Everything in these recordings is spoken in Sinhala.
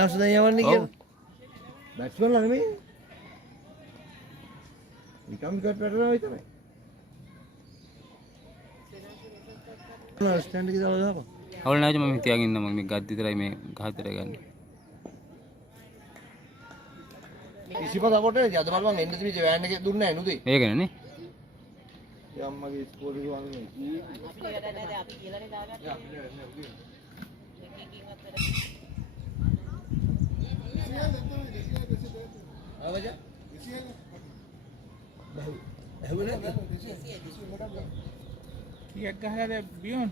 ආසදයන් යවන්නේ කියලා. බැට්ස්මන්ලා නෙමෙයි. නිකම් විකට් වැටෙනවා විතරයි. ස්ටෑන්ඩ් එකේ දාලා දාපන්. අවුල නැහැ මම තියාගෙන ඉන්න මම මේ ගත් විතරයි මේ ගහ විතරයි ගන්න. ඉසිපත අපොට අද බලපන් එන්න තිබිච්ච වෑන් එකේ දුන්නේ නැහැ නුදේ. ඒකනේ නේ. අම්මගේ ඉස්කෝලේ වගේ නේ. අපි වැඩ නැහැ දැන් අපි කියලානේ දාගත්තේ. ආවද? එහෙමනේ. කීයක් ගහලාද බියොන්?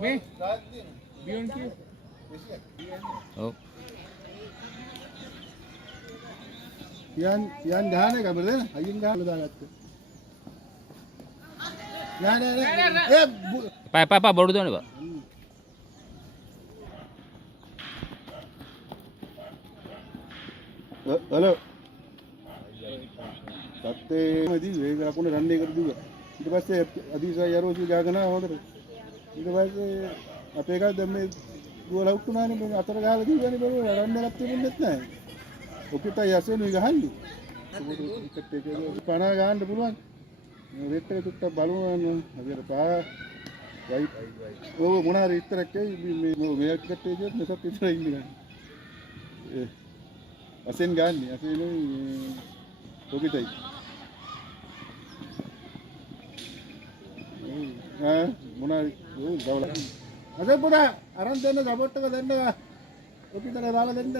මේ බියොන් කී? ඔව්. යන් ගහන එක බරද? අයින් ගහලා දාගත්තා. නෑ පා බොරු දාන්න බා. හලෝ. තත්තේ මදී වේග ලකුණ රන් එකකට දුවා. ඊට පස්සේ අදීසයි යරෝසි ගාගෙන හොඳට. ඊට පස්සේ අපේ එකා දැන් මේ ගෝල උක්ුණානේ මේ අතර ගහලා දීගන්නේ බර රන් එකක් තිබුණෙත් නැහැ. ඔකිට යසෙනුයි ගහන්නේ. ක්‍රිකට් එකේ 50 ගහන්න පුළුවන්. මේ රෙට් එක තුට්ටක් බලුවානේ. හරියට පා රයිට්. ඔව් මොනාරි ඉතරක් එයි මේ ක්‍රිකට් එකේ මෙසක් ඉතර ඉන්නේ. අසෙන් ගන්නේ අසෙනුයි ඔකිටයි. මොනාරි ඔව් ගවලා. අද පුරා අරන් දෙන්න සපෝට් එක දෙන්න. ඔකිටට දාලා දෙන්න.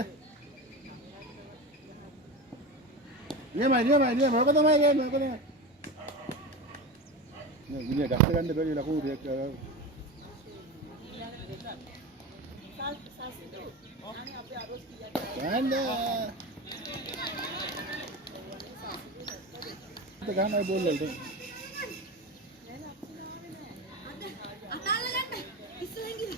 නියමයි මොකද තමයි මොකද නේ ඉන්නේ ගස්ස ගන්න බැරි ලකුණු දෙයක් ගන්න බෝල් වලට අතාල ගන්න ඉස්සෙන් ගිහින්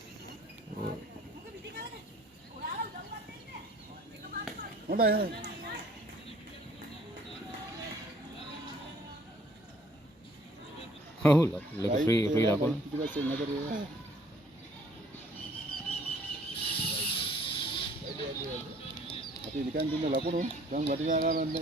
හොඳයි ඔව් ලක ෆ්‍රී ලකුණු. අපි නිකන් දුන්න ලකුණු දැන් වටිනා ගන්න